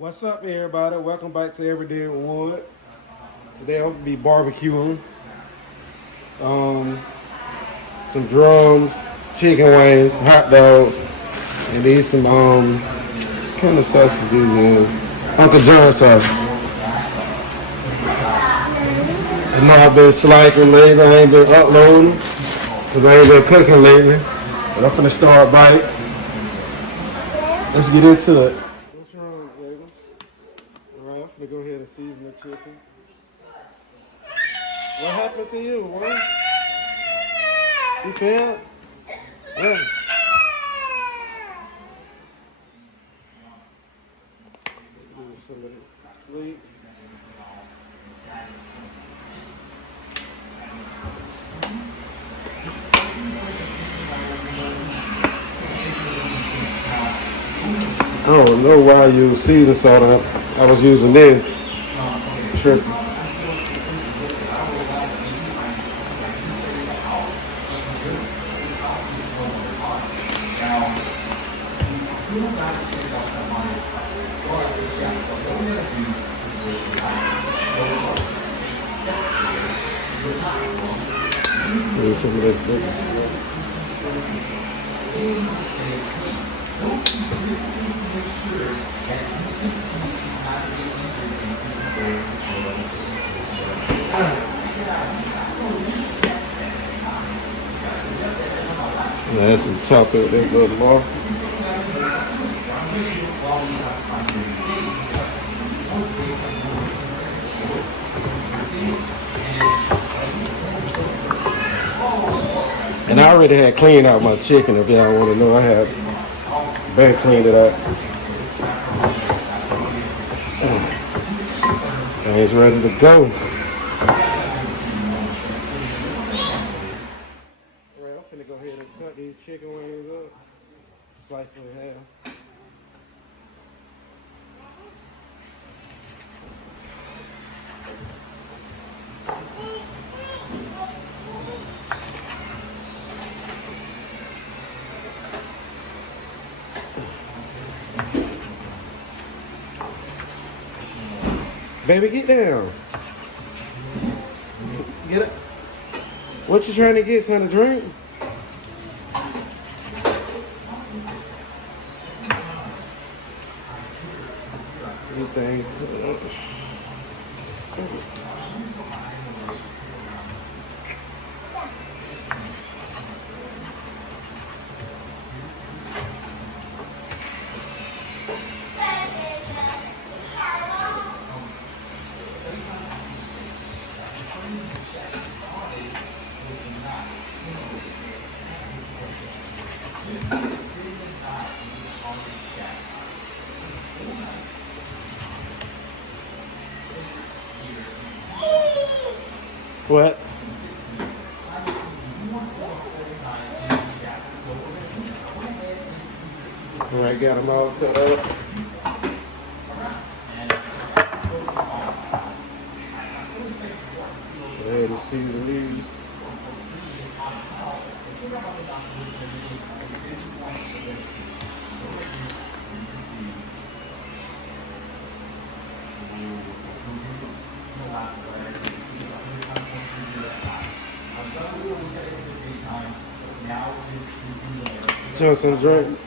What's up, everybody? Welcome back to Everyday Wood. Today I'm gonna be barbecuing um, some drums, chicken wings, hot dogs, and these some kind of sausage these is. Uncle John sausage. I know I've been slacking lately. I ain't been uploading because I ain't been cooking lately. But I'm finna start biting. Let's get into it. What's wrong, baby? All right, I'm finna go ahead and season the chicken. What happened to you, boy? You fell? Yeah. Do some of this complete. I don't know why I use season salt. I was using this. Tripping. Need some of this business. That's some top of that good law. And I already had cleaned out my chicken. If y'all want to know, I had been cleaned it out. And it's ready to go. Alright, I'm finna go ahead and cut these chicken wings up. Slice them in half. Baby, get down. Get up. What you trying to get, son? A drink? Anything. What? All right, got them all cut up. Go ahead and season these. Johnson drink.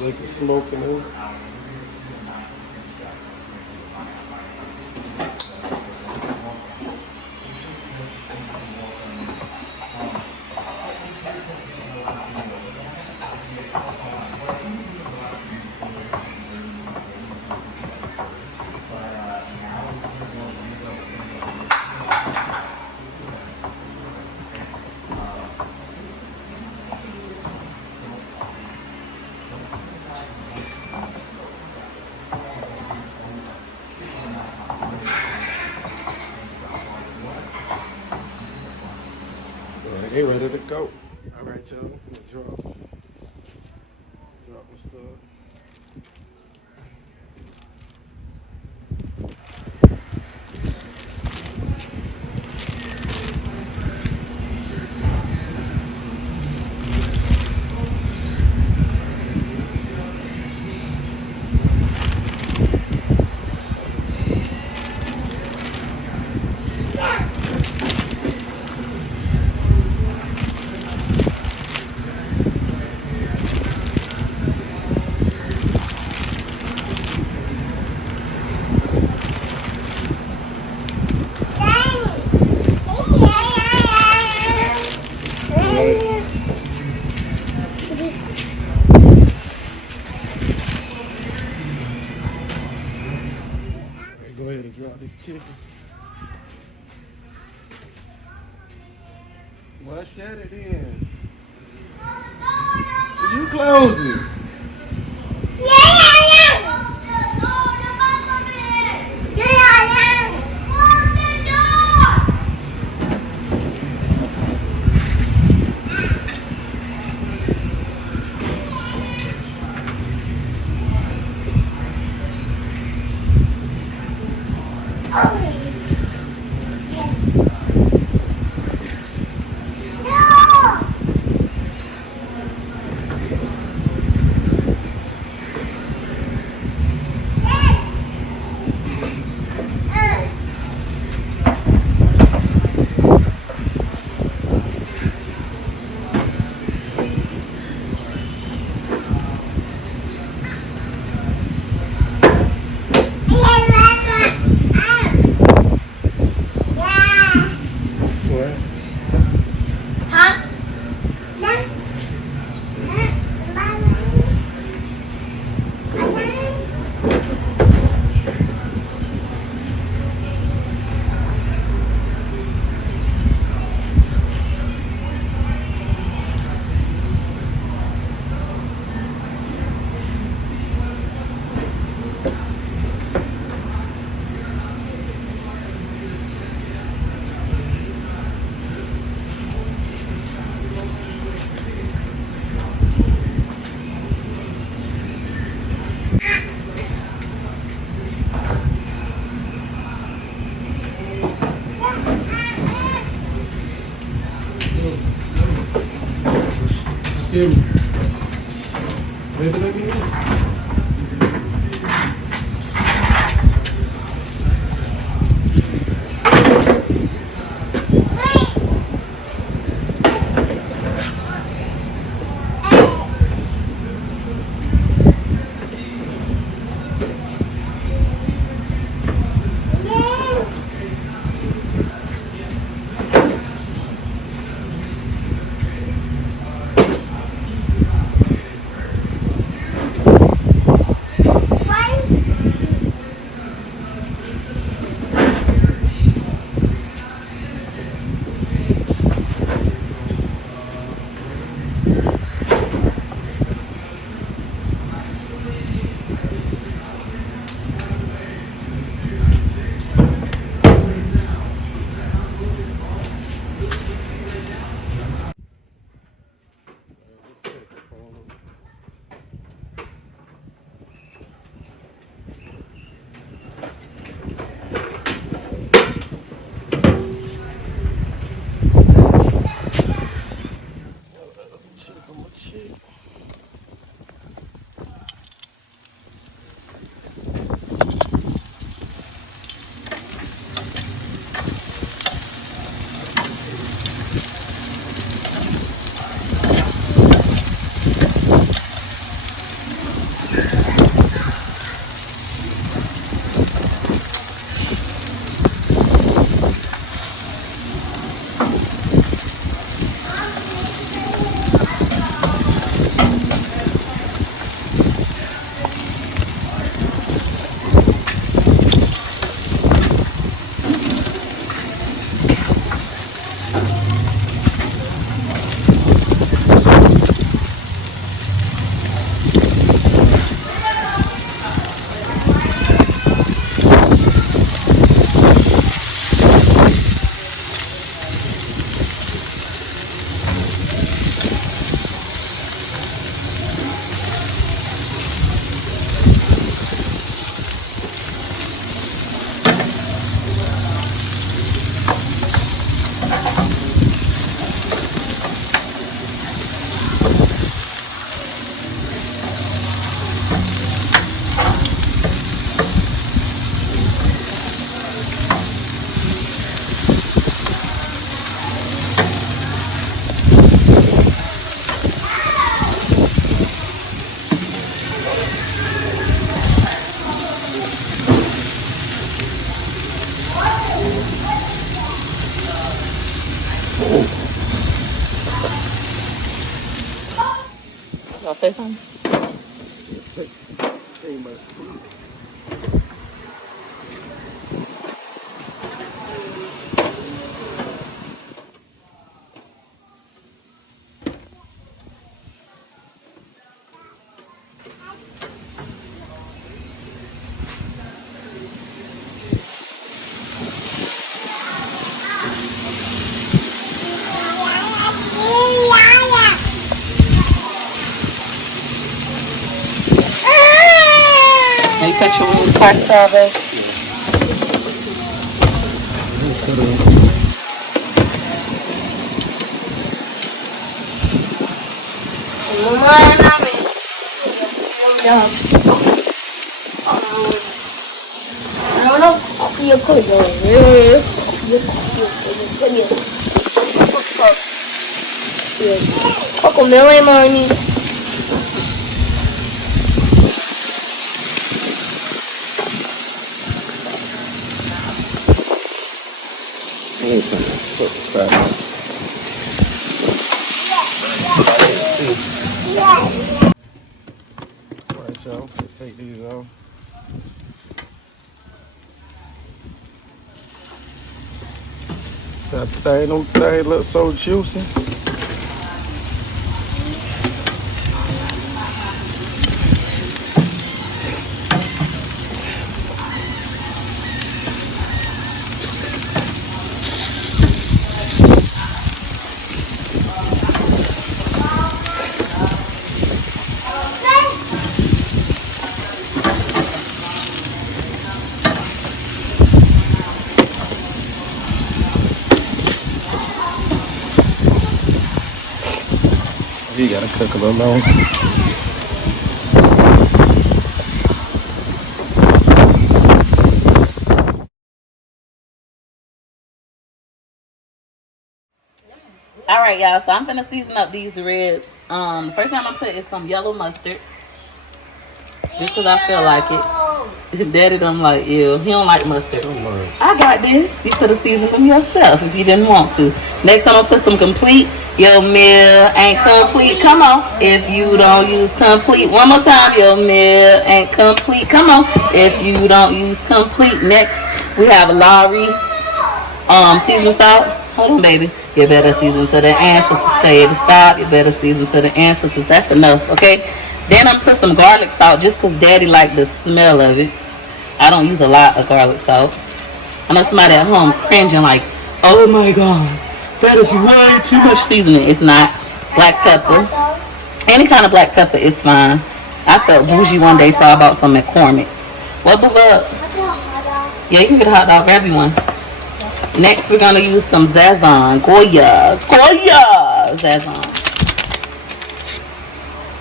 Liquor smoking in. Like they ready to go. All right, y'all. I'm finna drop my stuff. Go ahead and drop this chicken. Well, shut it in. Did you close it? Excuse me. Maybe let me in. say something? You cut your wings parts out, babe? Cocomelon, mãe. Alright, y'all. Take these off. So that thing look so juicy. You gotta cook a little longer. All right, y'all. So I'm gonna season up these ribs. First thing I'm gonna put is some yellow mustard, just cause I feel like it. Daddy don't like, ew. He don't like mustard. I got this. You could have seasoned them yourself if you didn't want to. Next, I'm gonna put some complete. Your meal ain't complete. Come on. If you don't use complete. One more time. Your meal ain't complete. Come on. If you don't use complete. Next, we have Lawry's seasoned salt. Hold on, baby. You better season to the ancestors. Tell you to stop. You better season to the ancestors. That's enough, okay? Then I'm put some garlic salt just because Daddy like the smell of it. I don't use a lot of garlic salt. I know somebody at home cringing like, oh my God, that is way too much seasoning. It's not. Black pepper. Any kind of black pepper is fine. I felt bougie one day, so I bought some McCormick. What the fuck? Yeah, you can get a hot dog, grab you one. Next, we're gonna use some Zazon. Goya Zazon.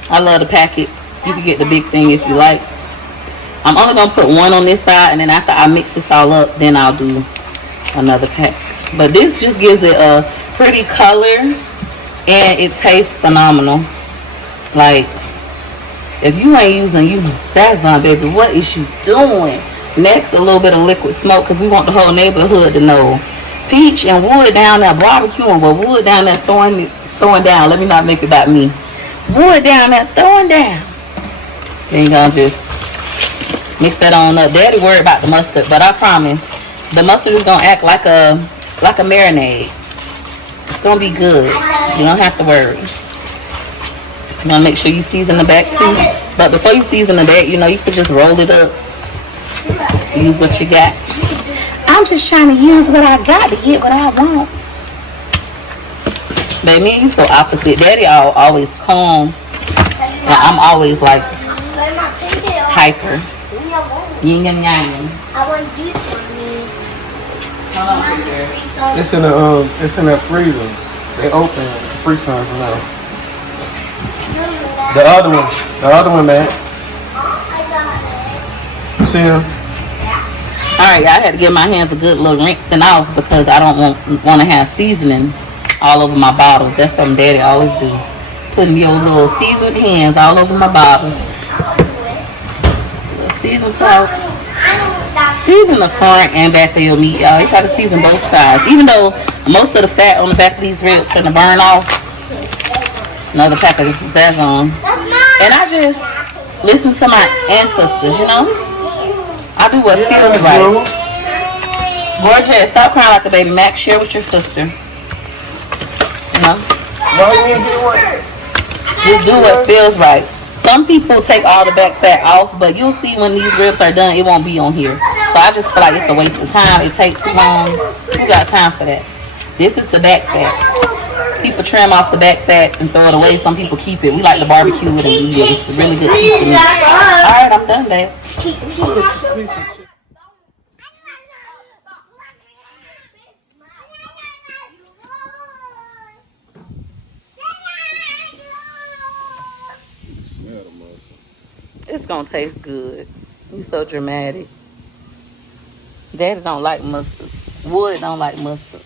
I love the packets. You can get the big thing if you like. I'm only gonna put one on this side, and then after I mix this all up, then I'll do another pack. But this just gives it a pretty color, and it tastes phenomenal. Like, if you ain't using Sazon, baby, what is you doing? Next, a little bit of liquid smoke, because we want the whole neighborhood to know. Peach and Wood down there barbecuing, but Wood down there throwing down. Let me not make it about me. Wood down there throwing down. Then you gonna just mix that on up. Daddy worried about the mustard, but I promise the mustard is gonna act like a marinade. It's gonna be good. You don't have to worry. You wanna make sure you season the back too. But before you season the back, you know, you could just roll it up. Use what you got. I'm just trying to use what I got to get what I want. Baby, me and you so opposite. Daddy always calm. And I'm always like hyper. Yin and yang. I want this for me. It's in the freezer. They open free signs now. The other one, man. You see him? Alright, y'all, I had to give my hands a good little rinsing off because I don't want to have seasoning all over my bottles. That's something Daddy always do. Putting your little seasoned hands all over my bottles. Season salt. Season the front and back of your meat, y'all. You gotta season both sides. Even though most of the fat on the back of these ribs trying to burn off, another pack of Zazon. And I just listen to my ancestors, you know? I do what feels right. Gorgeous, stop crying like a baby. Max, share with your sister. You know? Just do what feels right. Some people take all the back fat off, but you'll see when these ribs are done, it won't be on here. So I just feel like it's a waste of time. It takes too long. Who got time for that? This is the back fat. People trim off the back fat and throw it away. Some people keep it. We like to barbecue it and eat it. It's a really good piece of meat. Alright, I'm done, babe. It's gonna taste good. You so dramatic. Daddy don't like mustard. Wood don't like mustard.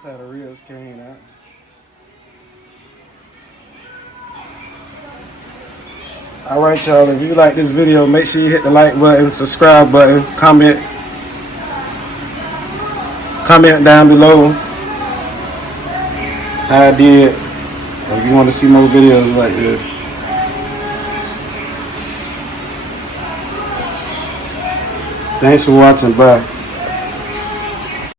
That's how the ribs came out. Alright y'all, if you like this video, make sure you hit the like button, subscribe button, comment down below how I did, or if you want to see more videos like this. Thanks for watching, bye.